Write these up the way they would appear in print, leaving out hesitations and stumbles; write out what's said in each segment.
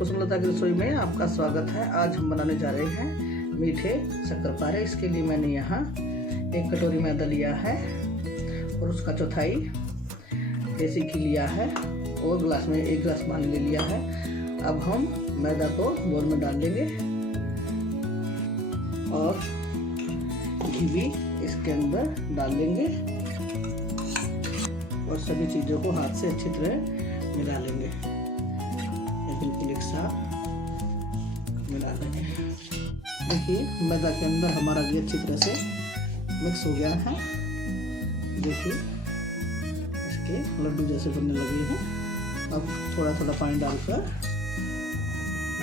कुसुमलता की रसोई में आपका स्वागत है। आज हम बनाने जा रहे हैं मीठे शक्करपारे। इसके लिए मैंने यहाँ 1 कटोरी मैदा लिया है और उसका चौथाई देसी घी लिया है और ग्लास में 1 गिलास पानी ले लिया है। अब हम मैदा को बोल में डाल लेंगे और घी भी इसके अंदर डाल लेंगे और सभी चीज़ों को हाथ से अच्छी तरह मिला लेंगे। बिल्कुल एक साथ मिला लेंगे। देखिए मैदा के अंदर हमारा घी अच्छी तरह से मिक्स हो गया है। देखिए इसके लड्डू जैसे बनने लगे हैं। अब थोड़ा थोड़ा पानी डालकर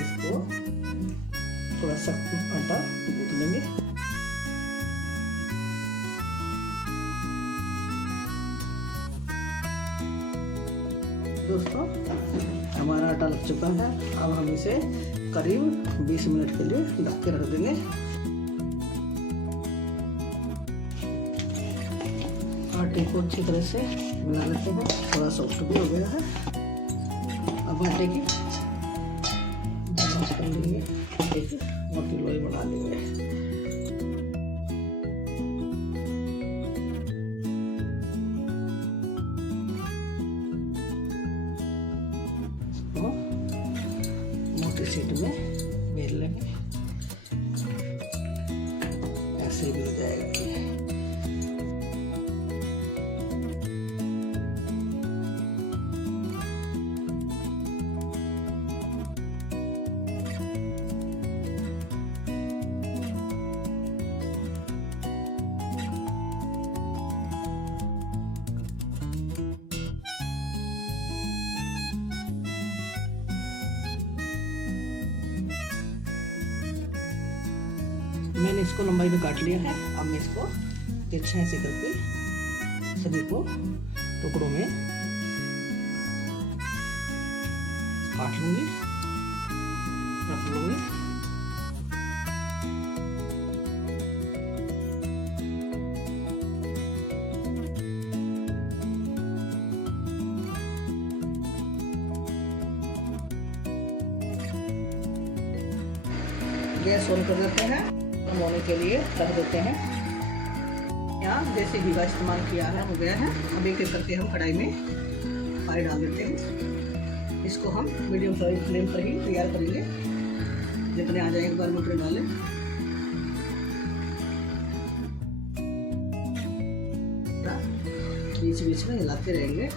इसको थोड़ा सख्त आटा गूंथ लेंगे। दोस्तों हमारा आटा लग चुका है। अब हम इसे करीब 20 मिनट के लिए ढक के रख देंगे। आटे को अच्छी तरह से मिला लेते हैं। थोड़ा सॉफ्ट भी हो गया है। अब आटे की कर लेंगे, एक मोटी लोई बना लेंगे। मोटी शीट में बेल लेंगे, ऐसे ही मिल जाएगा। मैंने इसको लंबाई में काट लिया है। अब मैं इसको तिरछा ऐसे करके सभी को टुकड़ों में काट लूंगी, रख लूंगी। गैस ऑन कर देते हैं। होने के लिए रख देते हैं। यहाँ देसी घी का इस्तेमाल किया है, हो गया है। अब एक एक करके हम कढ़ाई में पानी डाल देते हैं। इसको हम मीडियम फ्लेम पर ही तैयार करेंगे। जितने आ जाए एक बार में उतने डालें। बीच बीच में हिलाते रहेंगे।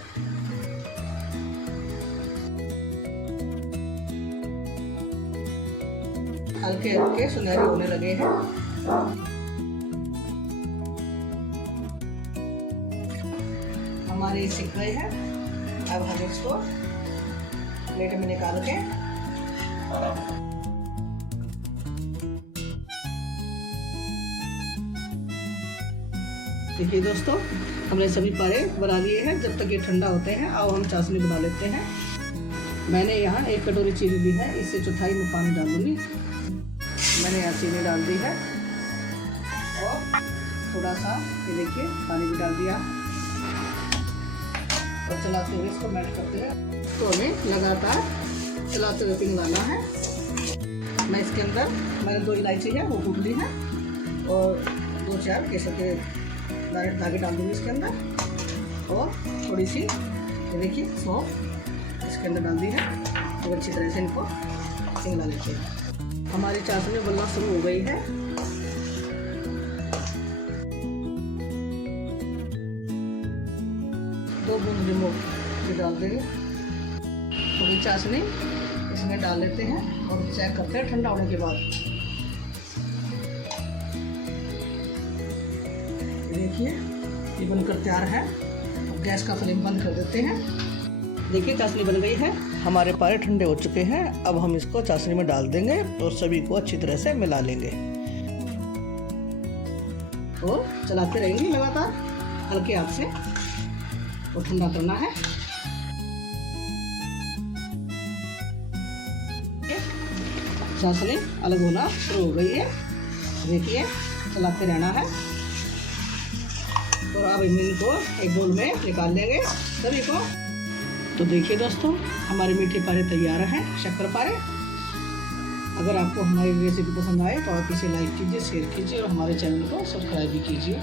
हल्के हल्के सुनहरे होने लगे हैं। हमारे सिक गए हैं। अब हम इसको प्लेट में निकाल के देखिए दोस्तों, हमने सभी पारे बना लिए हैं। जब तक ये ठंडा होते हैं अब हम चाशनी बना लेते हैं। मैंने यहाँ 1 कटोरी चीनी ली है। इससे चौथाई में पानी डालूंगी। मैंने यहाँ चीनी डाल दी है और थोड़ा सा ये देखिए पानी भी डाल दिया और चलाते हुए इसको मेल्ट करते हैं। तो हमें लगातार चलाते हुए पिघलाना है। मैं इसके अंदर मैंने 2 इलायची है वो कूट ली है और 2-4 केसर के धागे डाल दूँगी इसके अंदर और थोड़ी सी ये देखिए सौंफ इसके अंदर डाल दी है। तो अच्छी तरह से इनको पिघला लेते हैं। हमारी चाशनी बनना शुरू हो गई है। दो बूंद नींबू भी डाल देंगे। थोड़ी चाशनी इसमें डाल लेते हैं और चेक करते हैं ठंडा होने के बाद। देखिए ये बनकर तैयार है। अब गैस का फ्लेम बंद कर देते हैं। देखिए चाशनी बन गई है। हमारे पारे ठंडे हो चुके हैं। अब हम इसको चाशनी में डाल देंगे और सभी को अच्छी तरह से मिला लेंगे और चलाते रहेंगे लगातार हल्के हाथ से और ठंडा करना है। चाशनी अलग होना शुरू हो गई है। देखिए चलाते रहना है और अब इनको एक बोल में निकाल लेंगे सभी को। तो देखिए दोस्तों, हमारे मीठे पारे तैयार हैं, शक्करपारे। अगर आपको हमारी रेसिपी पसंद आए तो आप इसे लाइक कीजिए, शेयर कीजिए और हमारे चैनल को सब्सक्राइब भी कीजिए।